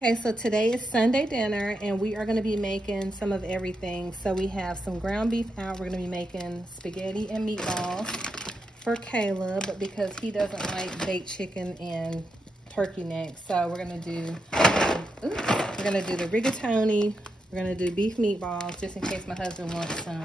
Okay, so today is Sunday dinner and we are going to be making some of everything. So we have some ground beef out. We're going to be making spaghetti and meatballs for Caleb, but because he doesn't like baked chicken and turkey necks, so we're going to do the rigatoni. We're going to do beef meatballs just in case my husband wants some.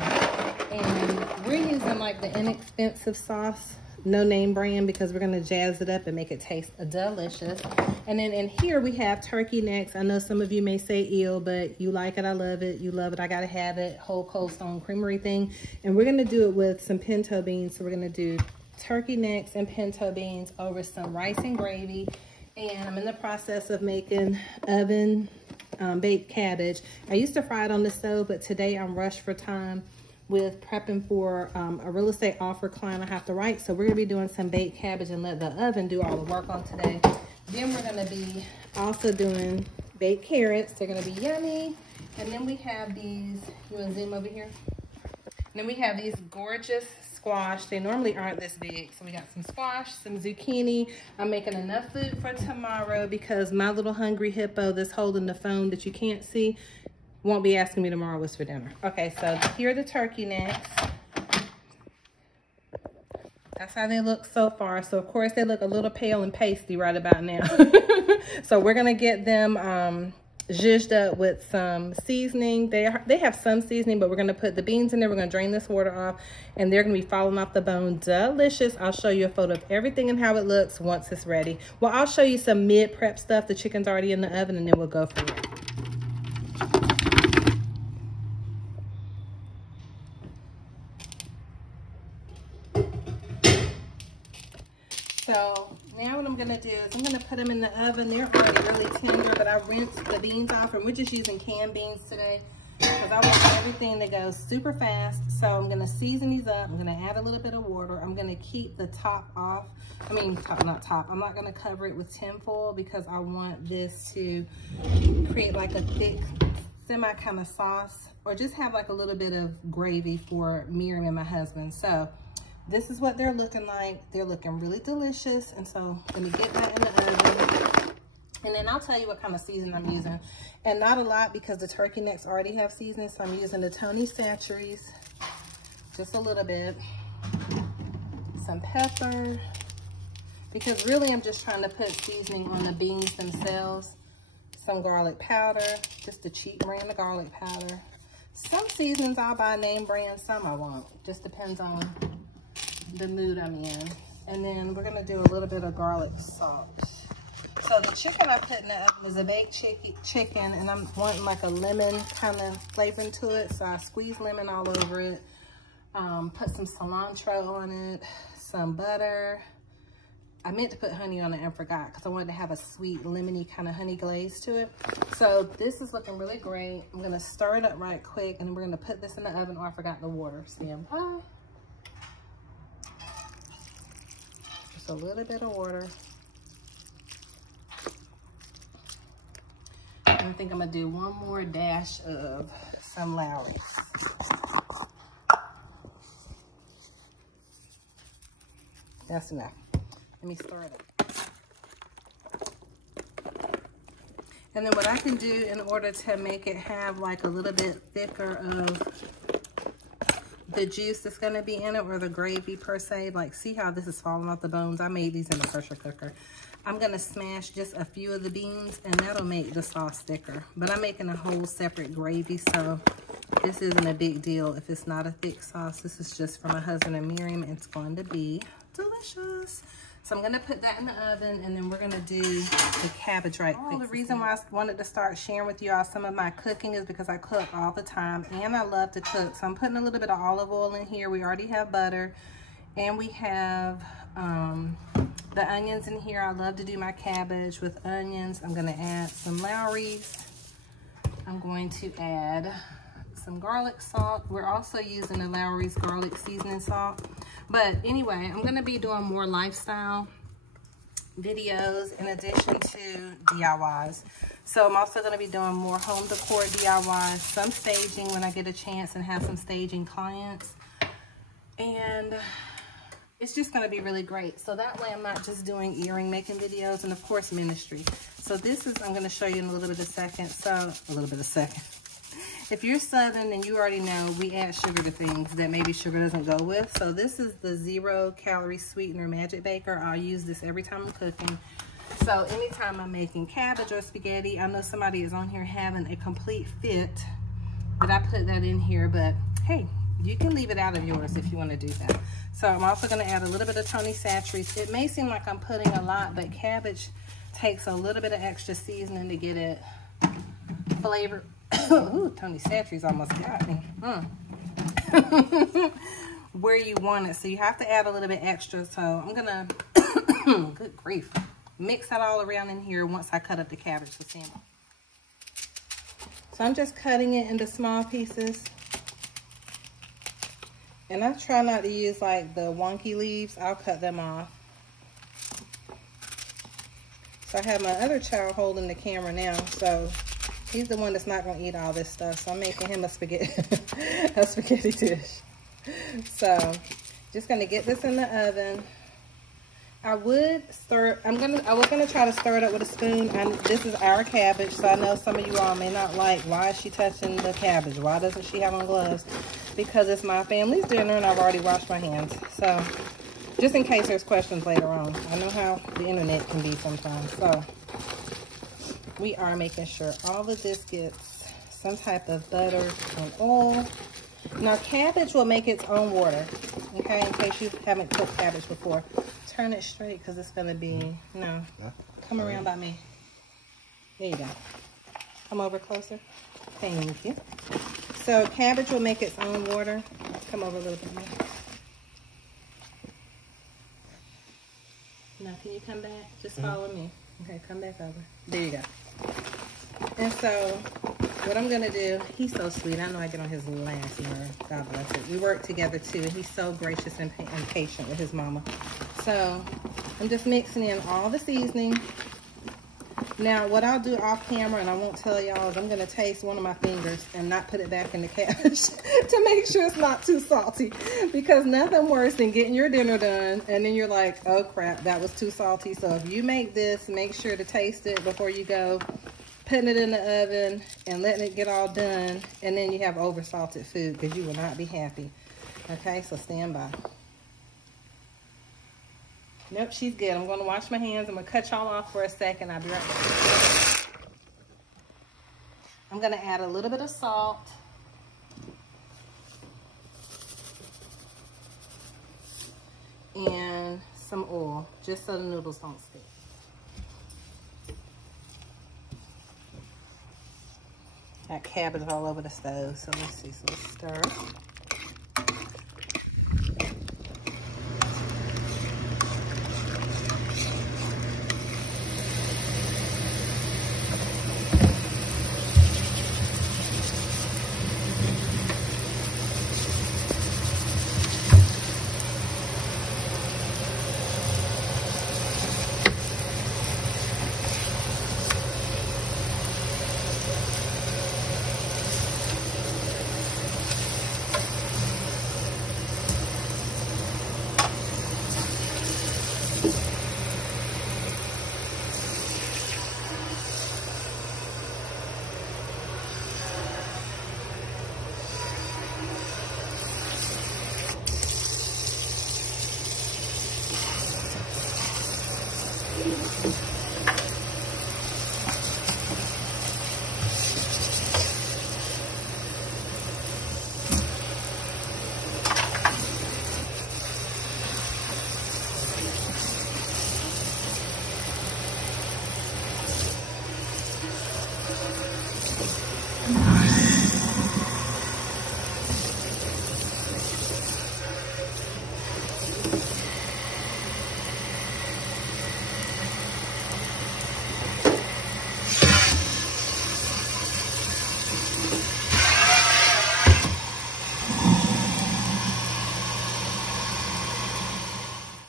And we're using like the inexpensive sauce, no name brand, because we're gonna jazz it up and make it taste delicious. And then in here we have turkey necks. I know some of you may say ew, but you like it, I love it, you love it, I gotta have it, whole Cold Stone Creamery thing. And we're gonna do it with some pinto beans. So we're gonna do turkey necks and pinto beans over some rice and gravy. And I'm in the process of making oven baked cabbage. I used to fry it on the stove, but today I'm rushed for time with prepping for a real estate offer client I have to write. So we're gonna be doing some baked cabbage and let the oven do all the work on today. Then we're gonna be also doing baked carrots. They're gonna be yummy. And then we have these, you wanna zoom over here? And then we have these gorgeous squash. They normally aren't this big. So we got some squash, some zucchini. I'm making enough food for tomorrow because my little hungry hippo that's holding the phone that you can't see won't be asking me tomorrow what's for dinner. Okay, so here are the turkey necks. That's how they look so far. So of course they look a little pale and pasty right about now. So we're gonna get them zhuzhed up with some seasoning. They have some seasoning, but we're gonna put the beans in there. We're gonna drain this water off and they're gonna be falling off the bone. Delicious. I'll show you a photo of everything and how it looks once it's ready. Well, I'll show you some mid-prep stuff. The chicken's already in the oven and then we'll go from there. So now what I'm gonna do is I'm gonna put them in the oven. They're already really tender, but I rinsed the beans off and we're just using canned beans today because I want everything to go super fast. So I'm gonna season these up. I'm gonna add a little bit of water. I'm gonna keep the top off. I mean, not top. I'm not gonna cover it with tinfoil because I want this to create like a thick semi kind of sauce or just have like a little bit of gravy for Miriam and my husband. So this is what they're looking like. They're looking really delicious. And so let me get that in the oven. And then I'll tell you what kind of seasoning I'm using. And not a lot because the turkey necks already have seasoning. So I'm using the Tony Chachere's, just a little bit. Some pepper. Because really I'm just trying to put seasoning on the beans themselves. Some garlic powder, just a cheap brand of garlic powder. Some seasonings I'll buy name brand, some I won't. Just depends on the mood I'm in. And then we're gonna do a little bit of garlic salt. So the chicken I put in the oven is a baked chicken and I'm wanting like a lemon kind of flavor to it. So I squeeze lemon all over it. Put some cilantro on it, some butter. I meant to put honey on it and forgot because I wanted to have a sweet lemony kind of honey glaze to it. So this is looking really great. I'm gonna stir it up right quick and then we're gonna put this in the oven. Oh, I forgot the water. Stand by. Just a little bit of water. And I think I'm gonna do one more dash of some Lawry's. That's enough. Let me stir it up. And then what I can do in order to make it have like a little bit thicker of the juice that's gonna be in it or the gravy per se, like see how this is falling off the bones? I made these in the pressure cooker. I'm gonna smash just a few of the beans and that'll make the sauce thicker. But I'm making a whole separate gravy, so this isn't a big deal if it's not a thick sauce. This is just for my husband and Miriam. It's going to be delicious. So I'm gonna put that in the oven and then we're gonna do the cabbage right quick. The reason why I wanted to start sharing with you all some of my cooking is because I cook all the time and I love to cook. So I'm putting a little bit of olive oil in here. We already have butter and we have the onions in here. I love to do my cabbage with onions. I'm gonna add some Lawry's. I'm going to add some garlic salt. We're also using the Lawry's garlic seasoning salt. But anyway, I'm gonna be doing more lifestyle videos in addition to DIYs. So I'm also gonna be doing more home decor DIYs, some staging when I get a chance and have some staging clients. And it's just going to be really great. So that way I'm not just doing earring making videos, and of course ministry. So this is, I'm going to show you in a little bit of second. If you're Southern, then you already know we add sugar to things that maybe sugar doesn't go with. So this is the 0-calorie sweetener Magic Baker. I'll use this every time I'm cooking. So anytime I'm making cabbage or spaghetti, I know somebody is on here having a complete fit, but I put that in here. But hey, you can leave it out of yours if you want to do that. So I'm also going to add a little bit of Tony Chachere's. It may seem like I'm putting a lot, but cabbage takes a little bit of extra seasoning to get it flavored. Ooh, Tony Chachere's almost got me. Where you want it. So you have to add a little bit extra. So I'm going to, good grief, mix that all around in here once I cut up the cabbage for sample. So I'm just cutting it into small pieces. And I try not to use like the wonky leaves. I'll cut them off. So I have my other child holding the camera now. So he's the one that's not going to eat all this stuff. So I'm making him a spaghetti, a spaghetti dish. So just going to get this in the oven. I would stir, I was going to try to stir it up with a spoon. And this is our cabbage. So I know some of you all may not like, why is she touching the cabbage? Why doesn't she have on gloves? Because it's my family's dinner and I've already washed my hands. So just in case there's questions later on. I know how the internet can be sometimes. So we are making sure all of this gets some type of butter and oil. Now cabbage will make its own water. Okay, in case you haven't cooked cabbage before. Turn it straight because it's going to be, no. Come around by me. There you go. Come over closer. Thank you. So cabbage will make its own water. Come over a little bit more. Now can you come back? Just follow me. Okay, come back over. There you go. And so what I'm going to do, he's so sweet. I know I get on his last nerve. God bless it. We work together too. And he's so gracious and patient with his mama. So I'm just mixing in all the seasoning. Now what I'll do off camera, and I won't tell y'all, is I'm going to taste one of my fingers and not put it back in the cabbage to make sure it's not too salty. Because nothing worse than getting your dinner done and then you're like, oh crap, that was too salty. So if you make this, make sure to taste it before you go putting it in the oven and letting it get all done, and then you have over-salted food because you will not be happy. Okay, so stand by. Nope, she's good. I'm going to wash my hands. I'm going to cut y'all off for a second. I'll be right back. I'm going to add a little bit of salt. And some oil, just so the noodles don't stick. Got cabbage all over the stove, so let's see. So let's stir.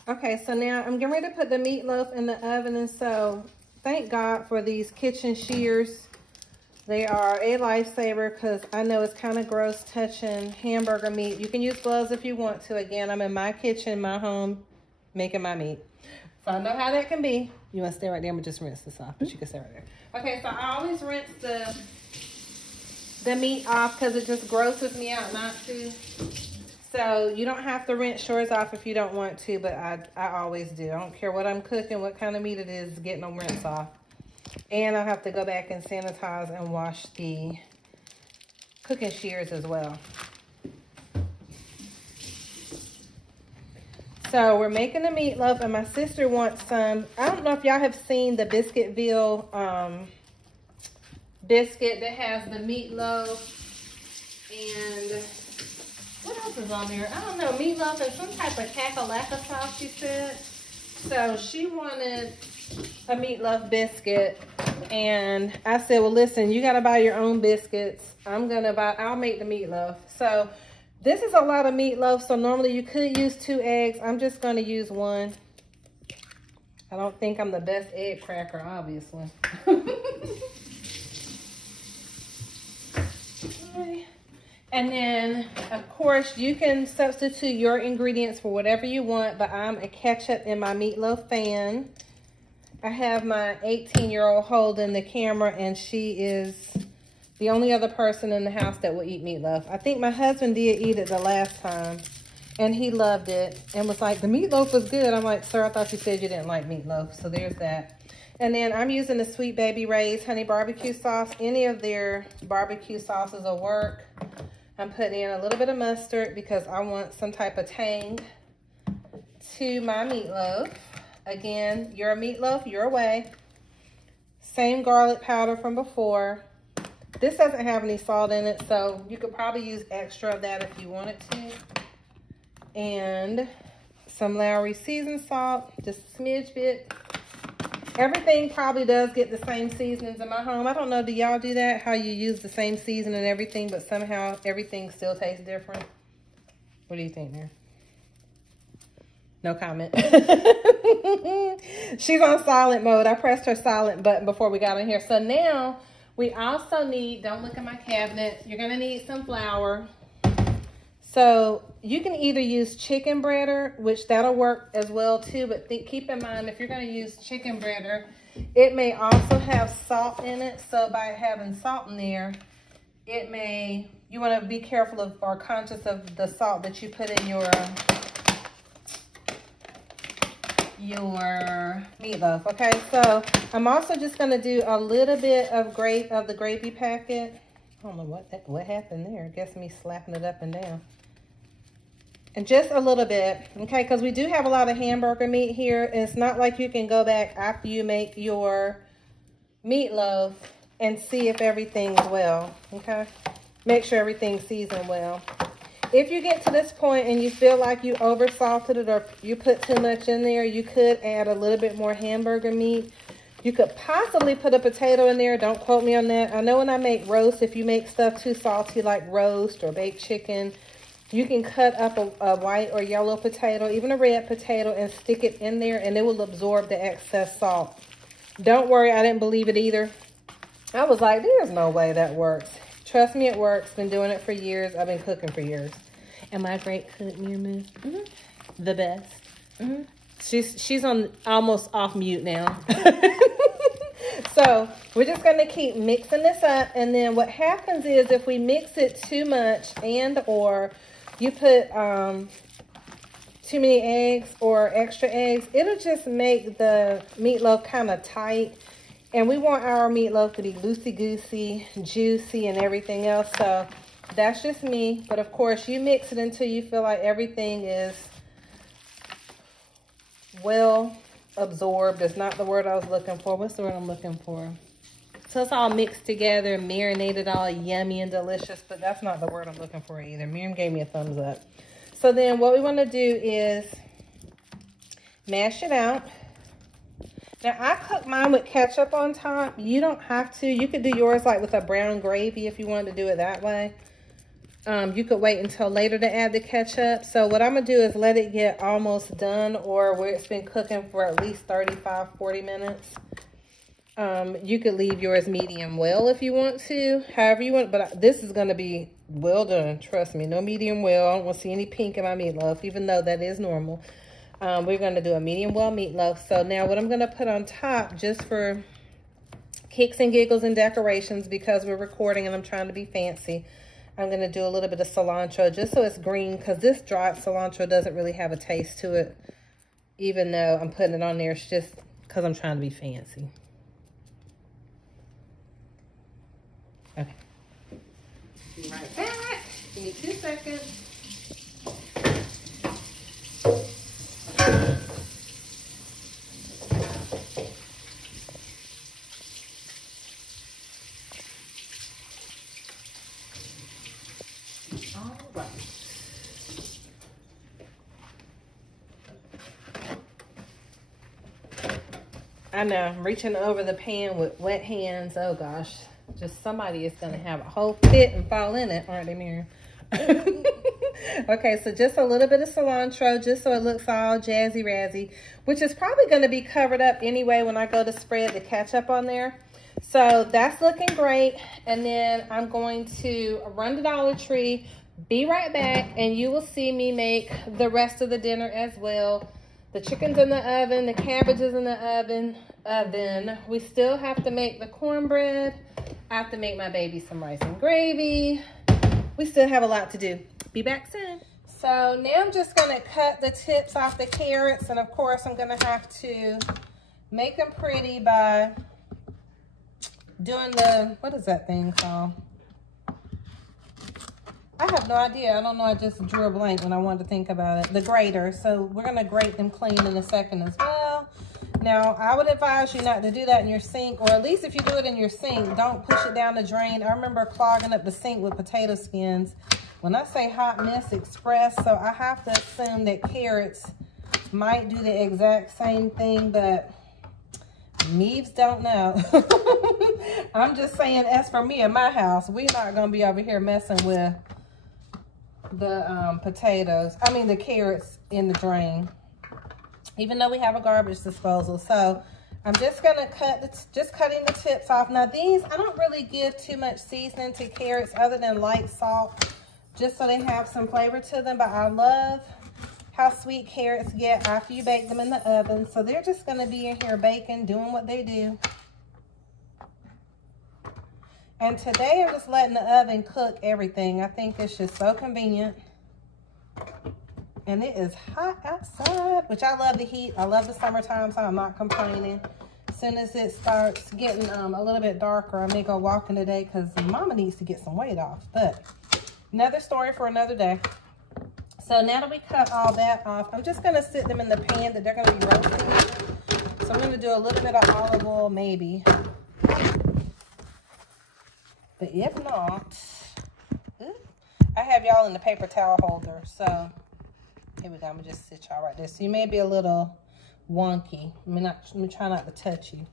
Okay, so now I'm getting ready to put the meatloaf in the oven, and so thank God for these kitchen shears. They are a lifesaver because I know it's kind of gross touching hamburger meat. You can use gloves if you want to. Again, I'm in my kitchen, my home, making my meat. So I know how that can be. You want to stay right there? I'm going to just rinse this off, but you can stay right there. Okay, so I always rinse the meat off because it just grosses me out not to. So you don't have to rinse yours off if you don't want to, but I always do. I don't care what I'm cooking, what kind of meat it is, getting them rinsed off. And I'll have to go back and sanitize and wash the cooking shears as well. So we're making the meatloaf, and my sister wants some. I don't know if y'all have seen the Biscuitville biscuit that has the meatloaf and what else is on there? I don't know, meatloaf and some type of cackalaca sauce, she said. So she wanted a meatloaf biscuit, and I said, well, listen, you got to buy your own biscuits. I'll make the meatloaf. So this is a lot of meatloaf, so normally you could use 2 eggs. I'm just going to use 1. I don't think I'm the best egg cracker, obviously. And then, of course, you can substitute your ingredients for whatever you want, but I'm a ketchup and my meatloaf fan. I have my 18-year-old holding the camera, and she is the only other person in the house that will eat meatloaf. I think my husband did eat it the last time, and he loved it and was like, the meatloaf was good. I'm like, sir, I thought you said you didn't like meatloaf. So there's that. And then I'm using the Sweet Baby Ray's honey barbecue sauce. Any of their barbecue sauces will work. I'm putting in a little bit of mustard because I want some type of tang to my meatloaf. Again, your meatloaf, your way. Same garlic powder from before. This doesn't have any salt in it, so you could probably use extra of that if you wanted to. And some Lowry seasoned salt, just a smidge bit. Everything probably does get the same seasonings in my home. I don't know, do y'all do that? How you use the same seasoning and everything, but somehow everything still tastes different? What do you think there? No comment. She's on silent mode. I pressed her silent button before we got in here. So now we also need, don't look at my cabinet, you're gonna need some flour. So you can either use chicken breader, which that'll work as well too, but keep in mind, if you're gonna use chicken breader, it may also have salt in it. So by having salt in there, you wanna be careful of or conscious of the salt that you put in your meatloaf. Okay, so I'm also just gonna do a little bit of the gravy packet. I don't know what happened there. I guess me slapping it up and down. And just a little bit, okay, because we do have a lot of hamburger meat here. And it's not like you can go back after you make your meatloaf and see if everything's well, okay? Make sure everything's seasoned well. If you get to this point and you feel like you over-salted it or you put too much in there, you could add a little bit more hamburger meat. You could possibly put a potato in there. Don't quote me on that. I know when I make roast, if you make stuff too salty like roast or baked chicken, you can cut up a white or yellow potato, even a red potato, and stick it in there, and it will absorb the excess salt. Don't worry, I didn't believe it either. I was like, there's no way that works. Trust me, it works. Been doing it for years. I've been cooking for years. Am I a great cook, Miramu? Mm-hmm. The best. Mm-hmm. She's on almost off mute now. So we're just going to keep mixing this up. And then what happens is if we mix it too much or you put too many eggs or extra eggs, it'll just make the meatloaf kind of tight. And we want our meatloaf to be loosey-goosey, juicy, and everything else. So that's just me. But of course, you mix it until you feel like everything is well absorbed. Is not the word I was looking for. What's the word I'm looking for? So it's all mixed together, marinated, all yummy and delicious, but that's not the word I'm looking for either. Miriam gave me a thumbs up. So then what we want to do is mash it out. Now I cook mine with ketchup on top. You don't have to. You could do yours like with a brown gravy if you wanted to do it that way. You could wait until later to add the ketchup. So what I'm going to do is let it get almost done or where it's been cooking for at least 35, 40 minutes. You could leave yours medium well if you want to, however you want, but this is going to be well done. Trust me, no medium well. I don't want to see any pink in my meatloaf, even though that is normal. We're going to do a medium well meatloaf. So now what I'm going to put on top, just for kicks and giggles and decorations, because we're recording and I'm trying to be fancy, I'm going to do a little bit of cilantro just so it's green, because this dried cilantro doesn't really have a taste to it, even though I'm putting it on there. It's just because I'm trying to be fancy. Okay. Be right back. Give me 2 seconds. All right. I know, I'm reaching over the pan with wet hands. Oh gosh. Just somebody is going to have a whole fit and fall in it, aren't they, Miriam? Okay, so just a little bit of cilantro, just so it looks all jazzy-razzy, which is probably going to be covered up anyway when I go to spread the ketchup on there. So that's looking great. And then I'm going to run to Dollar Tree, be right back, and you will see me make the rest of the dinner as well. The chicken's in the oven, the cabbage is in the oven. We still have to make the cornbread. I have to make my baby some rice and gravy. We still have a lot to do. Be back soon. So now I'm just gonna cut the tips off the carrots, and of course I'm gonna have to make them pretty by doing the, what is that thing called? I have no idea. I don't know. I just drew a blank when I wanted to think about it. The grater. So we're gonna grate them clean in a second as well. Now, I would advise you not to do that in your sink, or at least if you do it in your sink, don't push it down the drain. I remember clogging up the sink with potato skins. When I say hot mess express, so I have to assume that carrots might do the exact same thing, but Meaves don't know. I'm just saying, as for me and my house, we're not going to be over here messing with the the carrots in the drain, even though we have a garbage disposal. So I'm just gonna cutting the tips off. Now these, I don't really give too much seasoning to carrots other than light salt, just so they have some flavor to them. But I love how sweet carrots get after you bake them in the oven. So they're just gonna be in here baking, doing what they do. And today I'm just letting the oven cook everything. I think it's just so convenient. And it is hot outside, which I love the heat. I love the summertime, so I'm not complaining. As soon as it starts getting a little bit darker, I may go walking today because Mama needs to get some weight off. But another story for another day. So now that we cut all that off, I'm just going to sit them in the pan that they're going to be roasting. So I'm going to do a little bit of olive oil, maybe. But if not, I have y'all in the paper towel holder, so here we go. I'm gonna just sit y'all right there. So you may be a little wonky. Let me try not to touch you.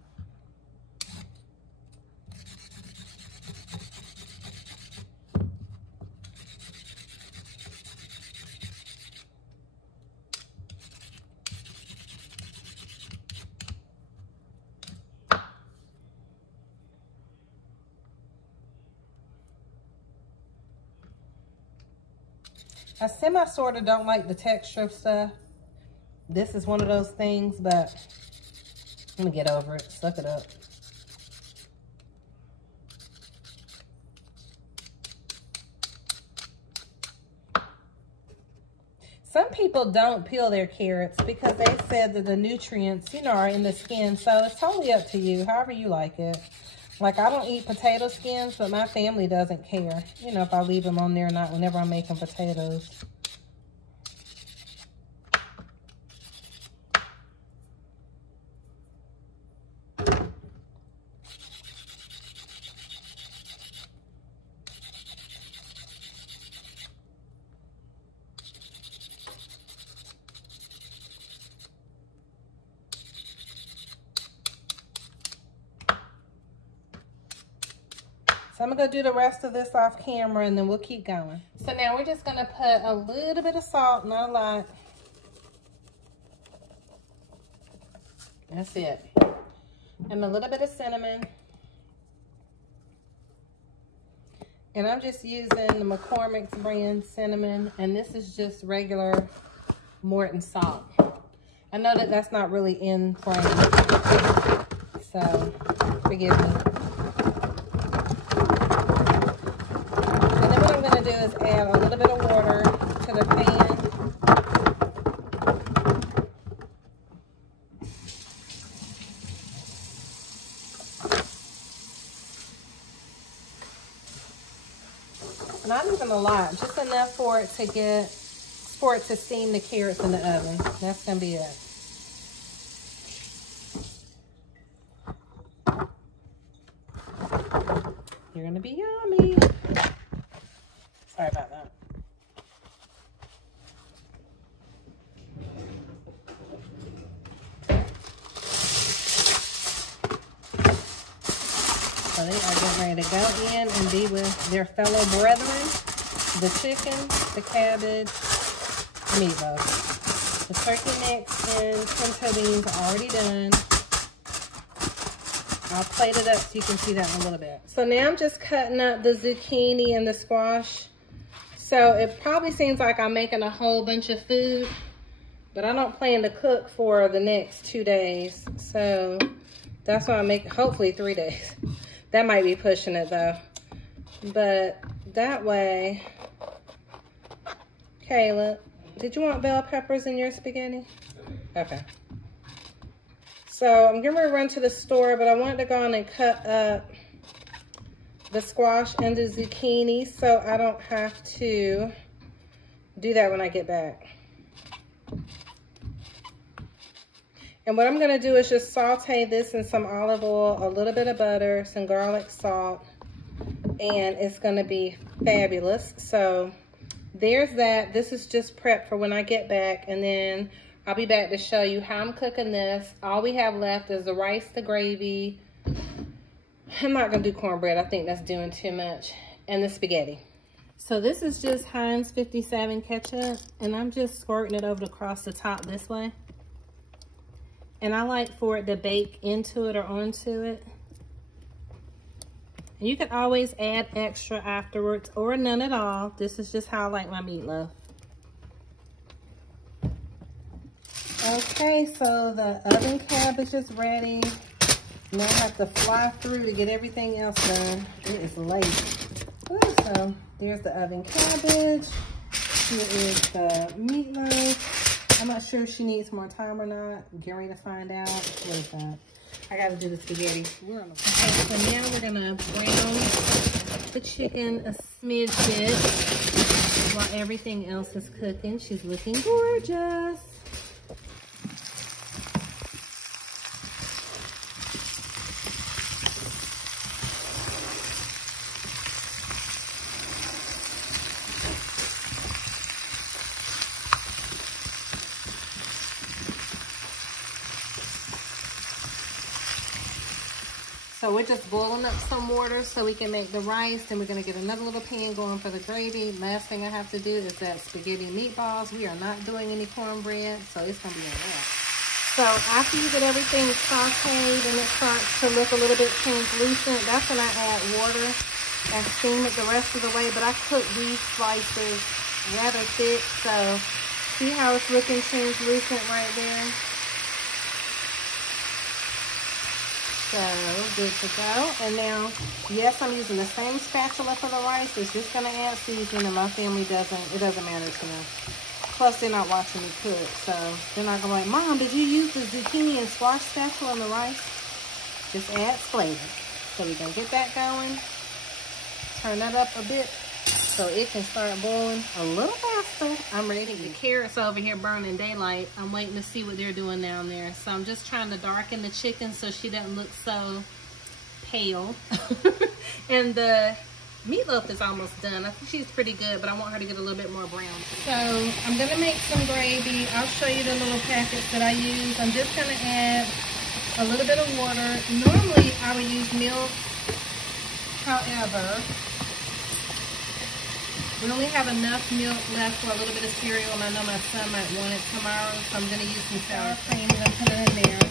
I sort of don't like the texture of stuff. This is one of those things, but I'm gonna get over it. Suck it up. Some people don't peel their carrots because they said that the nutrients, are in the skin. So it's totally up to you, however you like it. Like, I don't eat potato skins, but my family doesn't care, if I leave them on there or not whenever I'm making potatoes. So I'm gonna go do the rest of this off camera and then we'll keep going. So now we're just gonna put a little bit of salt, not a lot. That's it. and a little bit of cinnamon. And I'm just using the McCormick's brand cinnamon, and this is just regular Morton salt. I know that that's not really in brand, so forgive me. And then what I'm going to do is add a little bit of water to the pan. Not even a lot, just enough for it to steam the carrots in the oven. That's gonna be it. They're gonna be yummy. Sorry about that. So they are getting ready to go in and be with their fellow brethren. The chicken, the cabbage, meatloaf. The turkey necks and pinto beans are already done. I'll plate it up so you can see that in a little bit. So now I'm just cutting up the zucchini and the squash. So it probably seems like I'm making a whole bunch of food, but I don't plan to cook for the next 2 days. So that's why I make, hopefully 3 days. That might be pushing it though. But that way, Kayla, did you want bell peppers in your spaghetti? Okay. So I'm going to run to the store, but I wanted to go on and cut up the squash and the zucchini so I don't have to do that when I get back. And what I'm going to do is just saute this in some olive oil, a little bit of butter, some garlic salt, and it's going to be fabulous. So there's that. This is just prep for when I get back, and then I'll be back to show you how I'm cooking this. All we have left is the rice, the gravy. I'm not going to do cornbread. I think that's doing too much. And the spaghetti. So this is just Heinz 57 ketchup, and I'm just squirting it over across the top this way. And I like for it to bake into it or onto it. And you can always add extra afterwards or none at all. This is just how I like my meatloaf. Okay, so the oven cabbage is ready. Now I have to fly through to get everything else done. It is late. So there's the oven cabbage. Here is the meatloaf. I'm not sure if she needs more time or not. I'm getting ready to find out. What is that? I gotta do the spaghetti. We're on the okay, so now we're gonna brown the chicken a smidge bit while everything else is cooking. She's looking gorgeous. So we're just boiling up some water so we can make the rice. Then we're gonna get another little pan going for the gravy. Last thing I have to do is that spaghetti and meatballs. We are not doing any cornbread, so it's gonna be a wrap. So after you get everything sauteed and it starts to look a little bit translucent, that's when I add water and steam it the rest of the way. But I cook these slices rather thick, so see how it's looking translucent right there? So good to go. And now, yes, I'm using the same spatula for the rice. It's just gonna add seasoning, and my family doesn't matter to them. Plus, they're not watching me cook, so they're not gonna be like, Mom, did you use the zucchini and squash spatula on the rice? Just adds flavor. So we're gonna get that going. Turn that up a bit so it can start boiling a little faster. I'm ready to eat. The carrots over here burning daylight. I'm waiting to see what they're doing down there. So I'm just trying to darken the chicken so she doesn't look so pale. And the meatloaf is almost done. I think she's pretty good, but I want her to get a little bit more brown. So I'm gonna make some gravy. I'll show you the little packets that I use. I'm just gonna add a little bit of water. Normally I would use milk. However, we only have enough milk left for a little bit of cereal, and I know my son might want it tomorrow, so I'm going to use some sour cream. I'm going to put it in there.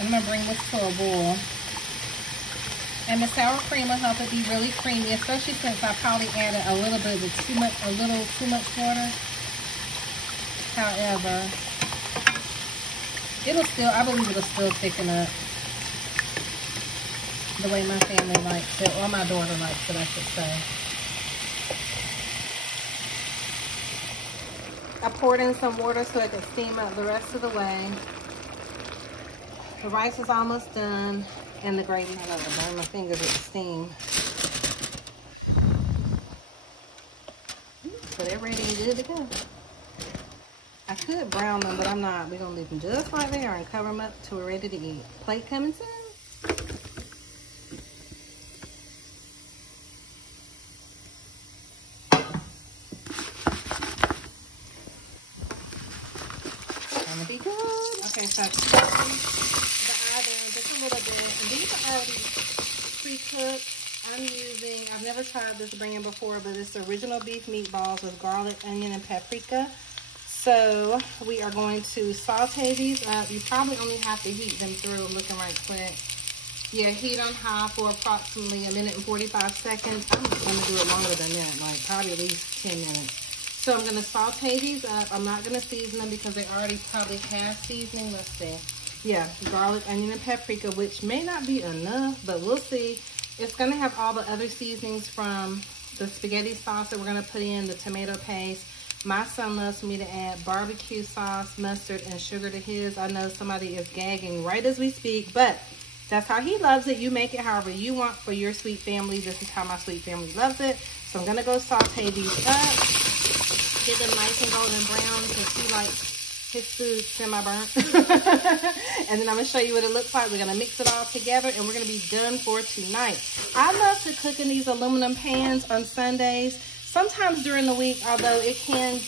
I'm gonna bring this to a boil. And the sour cream will help it be really creamy, especially since I probably added a little too much water. However, I believe it'll still thicken up the way my family likes it, or my daughter likes it, I should say. I poured in some water so it could steam up the rest of the way. The rice is almost done, and the gravy, I don't know, burn my fingers with the steam. So they're ready and good to go. I could brown them, but I'm not. We're gonna leave them just like they are and cover them up till we're ready to eat. Plate coming soon. Gonna be good. Okay, so the oven just a little bit, and these are already pre-cooked. I've never tried this brand before, but it's original beef meatballs with garlic, onion, and paprika. So we are going to saute these up. You probably only have to heat them through. I'm looking right quick. Yeah, heat on high for approximately 1 minute and 45 seconds. I'm just going to do it longer than that, like probably at least 10 minutes. So I'm going to saute these up. I'm not going to season them because they already probably have seasoning. Let's see. Yeah, garlic, onion, and paprika, which may not be enough, but we'll see. It's going to have all the other seasonings from the spaghetti sauce that we're going to put in, the tomato paste. My son loves me to add barbecue sauce, mustard, and sugar to his. I know somebody is gagging right as we speak, but that's how he loves it. You make it however you want for your sweet family. This is how my sweet family loves it. So I'm going to go saute these up, get them nice and golden brown because he likes his food semi-burnt. And then I'm going to show you what it looks like. We're going to mix it all together and we're going to be done for tonight. I love to cook in these aluminum pans on Sundays. Sometimes during the week, although it can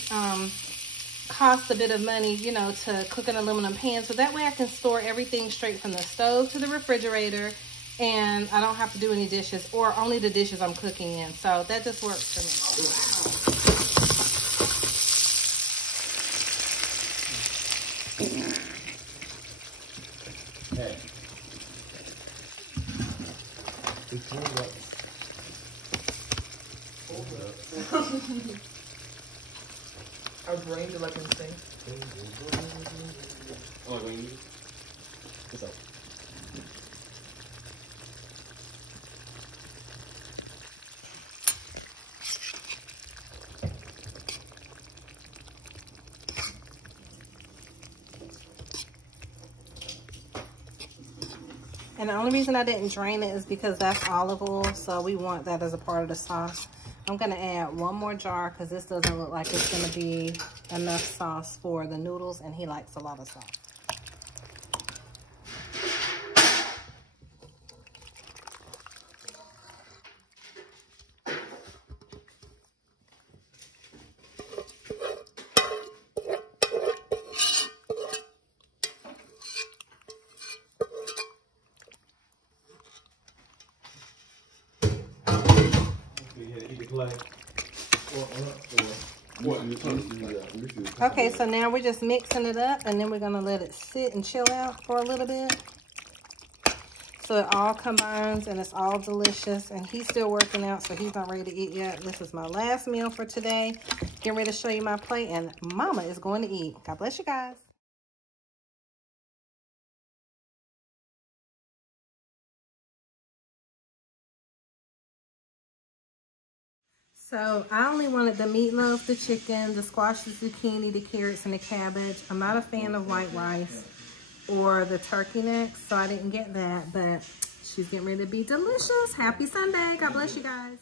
cost a bit of money, you know, to cook in aluminum pans. So that way I can store everything straight from the stove to the refrigerator and I don't have to do any dishes or only the dishes I'm cooking in. So that just works for me. Hey. Our brains are like insane. Oh, what's up? And the only reason I didn't drain it is because that's olive oil, so we want that as a part of the sauce. I'm gonna add one more jar because this doesn't look like it's gonna be enough sauce for the noodles, and he likes a lot of sauce. Okay, so now we're just mixing it up and then we're gonna let it sit and chill out for a little bit. So it all combines and it's all delicious, and he's still working out, so he's not ready to eat yet. This is my last meal for today. Getting ready to show you my plate, and Mama is going to eat. God bless you guys. So I only wanted the meatloaf, the chicken, the squash, the zucchini, the carrots, and the cabbage. I'm not a fan of white rice or the turkey necks, so I didn't get that, but she's getting ready to be delicious. Happy Sunday. God bless you guys.